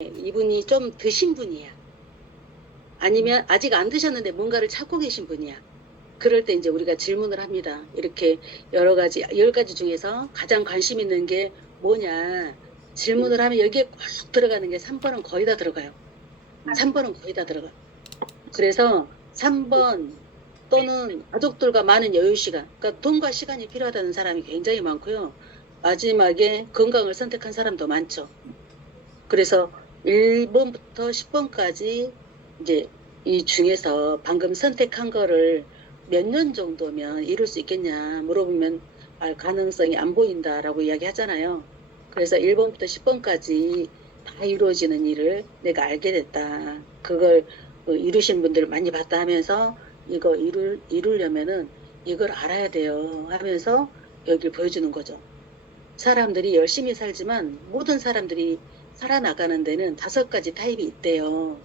이분이 좀 드신 분이야. 아니면 아직 안 드셨는데 뭔가를 찾고 계신 분이야. 그럴 때 이제 우리가 질문을 합니다. 이렇게 여러 가지, 10가지 중에서 가장 관심 있는 게 뭐냐. 질문을 하면 여기에 꼭 들어가는 게 3번은 거의 다 들어가요. 3번은 거의 다 들어가. 그래서 3번 또는 가족들과 많은 여유 시간, 그러니까 돈과 시간이 필요하다는 사람이 굉장히 많고요. 마지막에 건강을 선택한 사람도 많죠. 그래서 1번부터 10번까지 이제 이 중에서 방금 선택한 거를 몇 년 정도면 이룰 수 있겠냐 물어보면 가능성이 안 보인다라고 이야기하잖아요. 그래서 1번부터 10번까지 다 이루어지는 일을 내가 알게 됐다. 그걸 이루신 분들 많이 봤다 하면서 이거 이루려면은 이걸 알아야 돼요 하면서 여기를 보여주는 거죠. 사람들이 열심히 살지만 모든 사람들이 살아나가는 데는 5가지 타입이 있대요.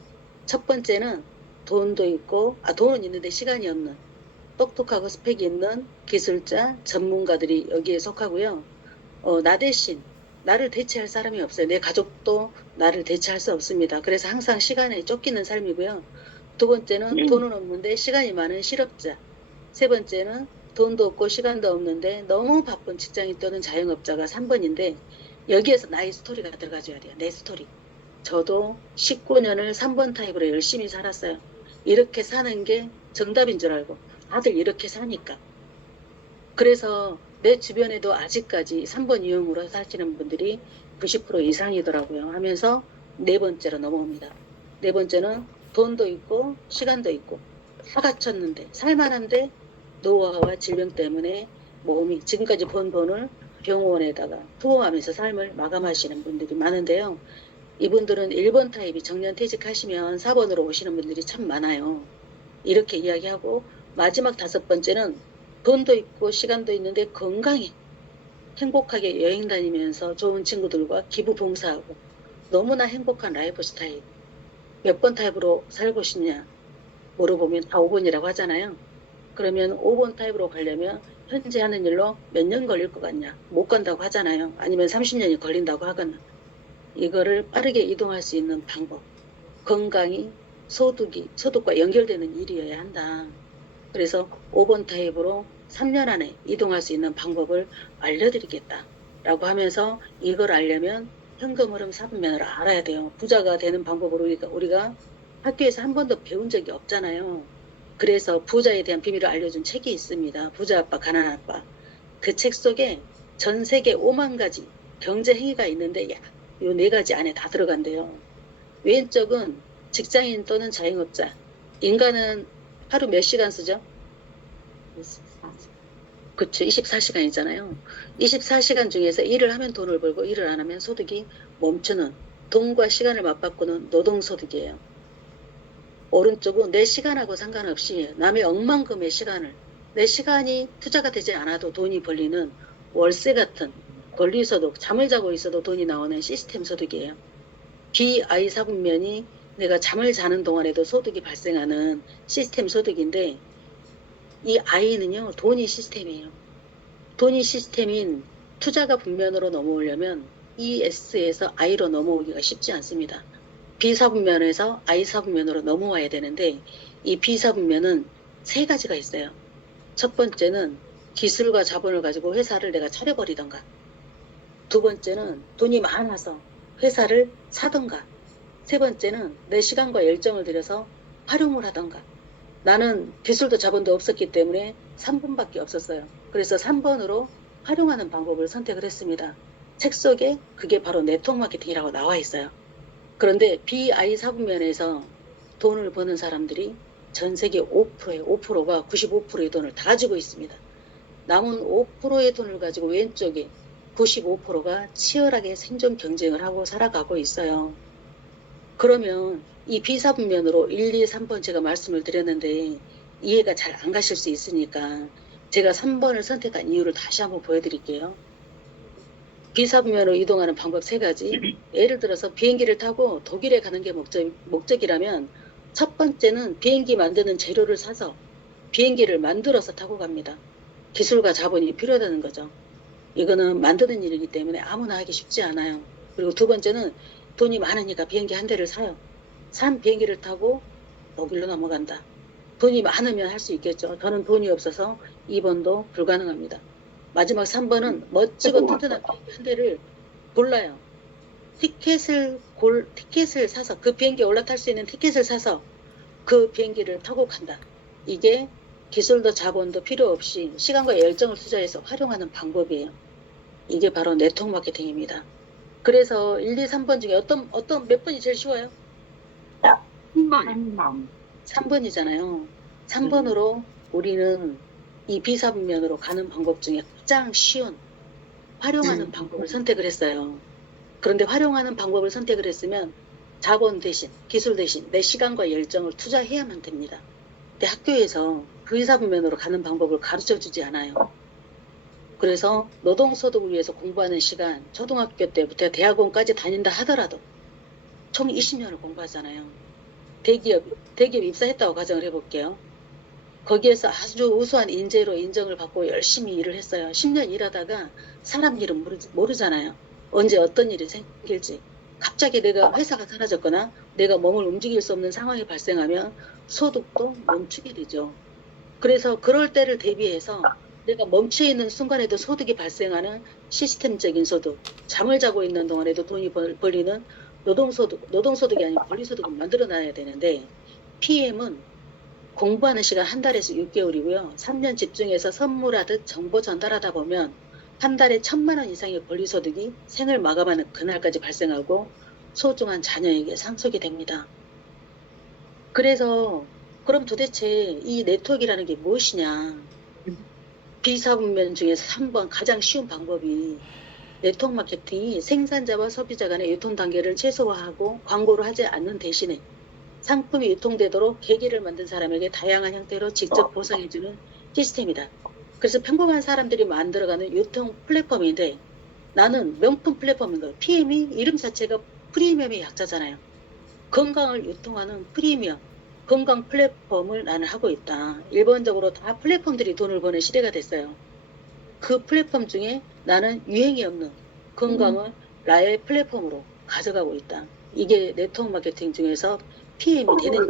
첫 번째는 돈도 있고, 돈은 있는데 시간이 없는, 똑똑하고 스펙이 있는 기술자, 전문가들이 여기에 속하고요. 나 대신 나를 대체할 사람이 없어요. 내 가족도 나를 대체할 수 없습니다. 그래서 항상 시간에 쫓기는 삶이고요. 두 번째는 돈은 없는데 시간이 많은 실업자. 세 번째는 돈도 없고 시간도 없는데 너무 바쁜 직장인 또는 자영업자가 3번인데 여기에서 나의 스토리가 들어가줘야 돼요. 내 스토리. 저도 19년을 3번 타입으로 열심히 살았어요. 이렇게 사는 게 정답인 줄 알고 다들 이렇게 사니까. 그래서 내 주변에도 아직까지 3번 유형으로 사시는 분들이 90% 이상이더라고요. 하면서 네 번째로 넘어옵니다. 네 번째는 돈도 있고 시간도 있고 다 갖췄는데 살만한데 노화와 질병 때문에 몸이 지금까지 번 돈을 병원에다가 투어하면서 삶을 마감하시는 분들이 많은데요. 이분들은 1번 타입이 정년 퇴직하시면 4번으로 오시는 분들이 참 많아요. 이렇게 이야기하고 마지막 5번째는 돈도 있고 시간도 있는데 건강해. 행복하게 여행 다니면서 좋은 친구들과 기부 봉사하고 너무나 행복한 라이프 스타일. 몇 번 타입으로 살고 싶냐 물어보면 다 5번이라고 하잖아요. 그러면 5번 타입으로 가려면 현재 하는 일로 몇 년 걸릴 것 같냐 못 간다고 하잖아요. 아니면 30년이 걸린다고 하거나. 이거를 빠르게 이동할 수 있는 방법. 건강이 소득과 연결되는 일이어야 한다. 그래서 5번 타입으로 3년 안에 이동할 수 있는 방법을 알려드리겠다. 라고 하면서 이걸 알려면 현금 흐름 4분면을 알아야 돼요. 부자가 되는 방법을 우리가 학교에서 한 번도 배운 적이 없잖아요. 그래서 부자에 대한 비밀을 알려준 책이 있습니다. 부자 아빠, 가난 아빠. 그 책 속에 전 세계 5만 가지 경제 행위가 있는데 요 4가지 안에 다 들어간대요. 왼쪽은 직장인 또는 자영업자. 인간은 하루 몇 시간 쓰죠? 그쵸. 24시간이잖아요. 24시간 중에서 일을 하면 돈을 벌고 일을 안 하면 소득이 멈추는 돈과 시간을 맞바꾸는 노동소득이에요. 오른쪽은 내 시간하고 상관없이 남의 억만금의 시간을 내 시간이 투자가 되지 않아도 돈이 벌리는 월세 같은 권리소득, 잠을 자고 있어도 돈이 나오는 시스템 소득이에요. BI 사분면이 내가 잠을 자는 동안에도 소득이 발생하는 시스템 소득인데 이 I는요. 돈이 시스템이에요. 돈이 시스템인 투자가 분면으로 넘어오려면 ES에서 I로 넘어오기가 쉽지 않습니다. B사분면에서 I사분면으로 넘어와야 되는데 이 B사분면은 3가지가 있어요. 첫 번째는 기술과 자본을 가지고 회사를 내가 차려버리던가. 두 번째는 돈이 많아서 회사를 사던가. 세 번째는 내 시간과 열정을 들여서 활용을 하던가. 나는 기술도 자본도 없었기 때문에 3번밖에 없었어요. 그래서 3번으로 활용하는 방법을 선택을 했습니다. 책 속에 그게 바로 네트워크 마케팅이라고 나와 있어요. 그런데 BI 사분면에서 돈을 버는 사람들이 전 세계 5%가 95%의 돈을 다 가지고 있습니다. 남은 5%의 돈을 가지고 왼쪽에 95%가 치열하게 생존 경쟁을 하고 살아가고 있어요. 그러면 이 B사분면으로 1, 2, 3번 제가 말씀을 드렸는데 이해가 잘 안 가실 수 있으니까 제가 3번을 선택한 이유를 다시 한번 보여드릴게요. B사분면으로 이동하는 방법 3가지. 예를 들어서 비행기를 타고 독일에 가는 게 목적이라면 첫 번째는 비행기 만드는 재료를 사서 비행기를 만들어서 타고 갑니다. 기술과 자본이 필요하다는 거죠. 이거는 만드는 일이기 때문에 아무나 하기 쉽지 않아요. 그리고 두 번째는 돈이 많으니까 비행기 한 대를 사요. 산 비행기를 타고 독일로 넘어간다. 돈이 많으면 할 수 있겠죠. 저는 돈이 없어서 2번도 불가능합니다. 마지막 3번은 멋지고 튼튼한 비행기 한 대를 골라요. 티켓을 사서 그 비행기에 올라탈 수 있는 티켓을 사서 그 비행기를 타고 간다. 이게 기술도 자본도 필요 없이 시간과 열정을 투자해서 활용하는 방법이에요. 이게 바로 네트워크 마케팅입니다. 그래서 1, 2, 3번 중에 몇 번이 제일 쉬워요? 3번. 3번이잖아요. 3번으로 우리는 이 비사분면으로 가는 방법 중에 가장 쉬운 활용하는 방법을 선택을 했어요. 그런데 활용하는 방법을 선택을 했으면 자본 대신, 기술 대신 내 시간과 열정을 투자해야만 됩니다. 근데 학교에서 그 비사분면으로 가는 방법을 가르쳐 주지 않아요. 그래서 노동소득을 위해서 공부하는 시간, 초등학교 때부터 대학원까지 다닌다 하더라도 총 20년을 공부하잖아요. 대기업 입사했다고 가정을 해볼게요. 거기에서 아주 우수한 인재로 인정을 받고 열심히 일을 했어요. 10년 일하다가 사람 일은 모르잖아요. 언제 어떤 일이 생길지. 갑자기 내가 회사가 사라졌거나 내가 몸을 움직일 수 없는 상황이 발생하면 소득도 멈추게 되죠. 그래서 그럴 때를 대비해서 내가 멈춰 있는 순간에도 소득이 발생하는 시스템적인 소득, 잠을 자고 있는 동안에도 돈이 벌리는 노동소득이 아닌 권리소득을 만들어 놔야 되는데 PM은 공부하는 시간 한 달에서 6개월이고요. 3년 집중해서 선물하듯 정보 전달하다 보면 한 달에 1,000만 원 이상의 권리소득이 생을 마감하는 그날까지 발생하고 소중한 자녀에게 상속이 됩니다. 그래서 그럼 도대체 이 네트워크라는 게 무엇이냐? 비사분면 중에서 3번 가장 쉬운 방법이 네트워크 마케팅이 생산자와 소비자 간의 유통 단계를 최소화하고 광고를 하지 않는 대신에 상품이 유통되도록 계기를 만든 사람에게 다양한 형태로 직접 보상해주는 시스템이다. 그래서 평범한 사람들이 만들어가는 유통 플랫폼인데 나는 명품 플랫폼인 거예요. PM이 이름 자체가 프리미엄의 약자잖아요. 건강을 유통하는 프리미엄, 건강 플랫폼을 나는 하고 있다. 일본적으로 다 플랫폼들이 돈을 버는 시대가 됐어요. 그 플랫폼 중에 나는 유행이 없는 건강을 나의 플랫폼으로 가져가고 있다. 이게 네트워크 마케팅 중에서 PM이 되는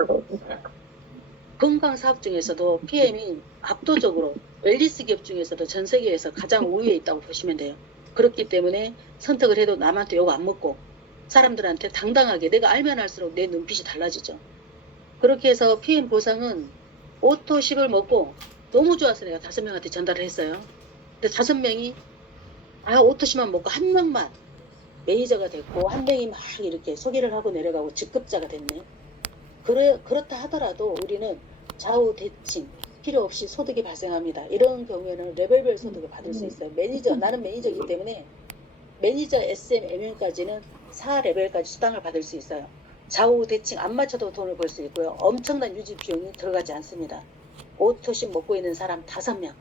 건강 사업 중에서도 PM이 압도적으로 웰니스 기업 중에서도 전 세계에서 가장 우위에 있다고 보시면 돼요. 그렇기 때문에 선택을 해도 남한테 욕 안 먹고 사람들한테 당당하게 내가 알면 알수록 내 눈빛이 달라지죠. 그렇게 해서 PM 보상은 오토십을 먹고 너무 좋아서 내가 5명한테 전달을 했어요. 근데 5명이 오토십만 먹고 한 명만 매니저가 됐고 한 명이 막 이렇게 소개를 하고 내려가고 직급자가 됐네. 그렇다 하더라도 우리는 좌우 대칭 필요 없이 소득이 발생합니다. 이런 경우에는 레벨별 소득을 받을 수 있어요. 나는 매니저이기 때문에 매니저 SM, MM까지는 4레벨까지 수당을 받을 수 있어요. 좌우 대칭 안 맞춰도 돈을 벌 수 있고요. 엄청난 유지 비용이 들어가지 않습니다. 오토십 먹고 있는 사람 5명,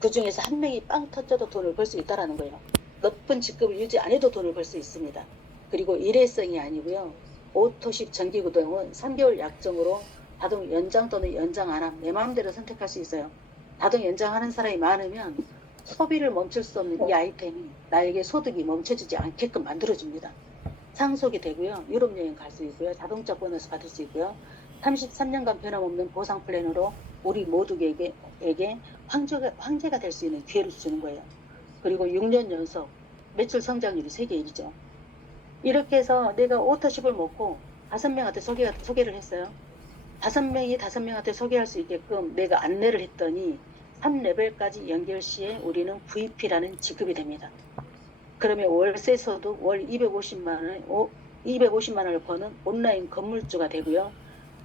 그 중에서 1명이 빵 터져도 돈을 벌 수 있다는 거예요. 높은 직급을 유지 안 해도 돈을 벌 수 있습니다. 그리고 일회성이 아니고요. 오토십 정기구동은 3개월 약정으로 자동 연장 또는 연장 안 함, 내 마음대로 선택할 수 있어요. 자동 연장하는 사람이 많으면 소비를 멈출 수 없는 이 아이템이 나에게 소득이 멈춰지지 않게끔 만들어줍니다. 상속이 되고요. 유럽 여행 갈 수 있고요. 자동차 보너스 받을 수 있고요. 33년간 변함없는 보상 플랜으로 우리 모두에게 황제가 될 수 있는 기회를 주는 거예요. 그리고 6년 연속 매출 성장률이 세계 1위죠. 이렇게 해서 내가 오토십을 먹고 5명한테 소개를 했어요. 5명이 5명한테 소개할 수 있게끔 내가 안내를 했더니 3레벨까지 연결 시에 우리는 VP라는 직급이 됩니다. 그러면 월세 소득 월 250만 원을 버는 온라인 건물주가 되고요.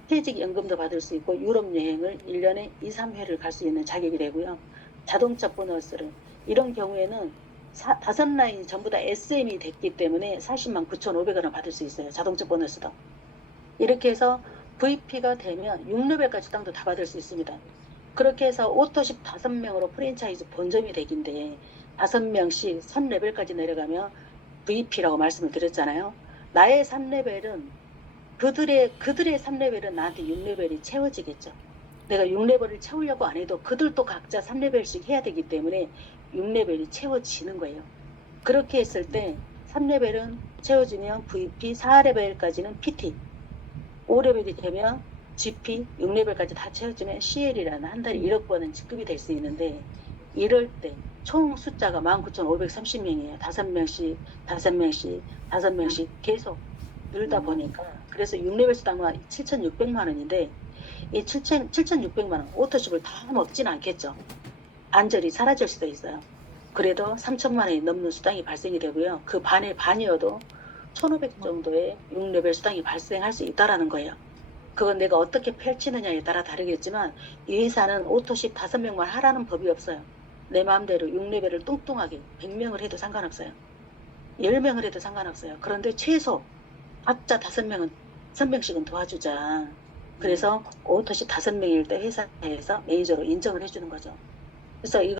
퇴직연금도 받을 수 있고 유럽 여행을 1년에 2, 3회를 갈 수 있는 자격이 되고요. 자동차 보너스를 이런 경우에는 5라인이 전부 다 SM이 됐기 때문에 40만 9,500원을 받을 수 있어요. 자동차 보너스도. 이렇게 해서 VP가 되면 6레벨까지 수당도 다 받을 수 있습니다. 그렇게 해서 오토십 5명으로 프랜차이즈 본점이 되긴데 5명씩 3레벨까지 내려가면 VP라고 말씀을 드렸잖아요. 나의 3레벨은 그들의 3레벨은 나한테 6레벨이 채워지겠죠. 내가 6레벨을 채우려고 안 해도 그들도 각자 3레벨씩 해야 되기 때문에 6레벨이 채워지는 거예요. 그렇게 했을 때 3레벨은 채워지면 VP, 4레벨까지는 PT, 5레벨이 되면 GP, 6레벨까지 다 채워지면 CL이라는 한 달에 1억 번은 지급이 될 수 있는데 이럴 때 총 숫자가 19,530명이에요. 5명씩, 5명씩, 5명씩 계속 늘다 보니까 그래서 6레벨 수당은 7,600만 원인데 이 7,600만 원 오토십을 다 먹지는 않겠죠. 안절이 사라질 수도 있어요. 그래도 3천만 원이 넘는 수당이 발생이 되고요. 그 반의 반이어도 1,500 정도의 6레벨 수당이 발생할 수 있다라는 거예요. 그건 내가 어떻게 펼치느냐에 따라 다르겠지만 이 회사는 오토십 5명만 하라는 법이 없어요. 내 마음대로 6레벨을 뚱뚱하게 100명을 해도 상관없어요. 10명을 해도 상관없어요. 그런데 최소 각자 5명은 3명씩은 도와주자. 그래서 오토십 5명일 때 회사에서 매니저로 인정을 해주는 거죠. 그래서 이거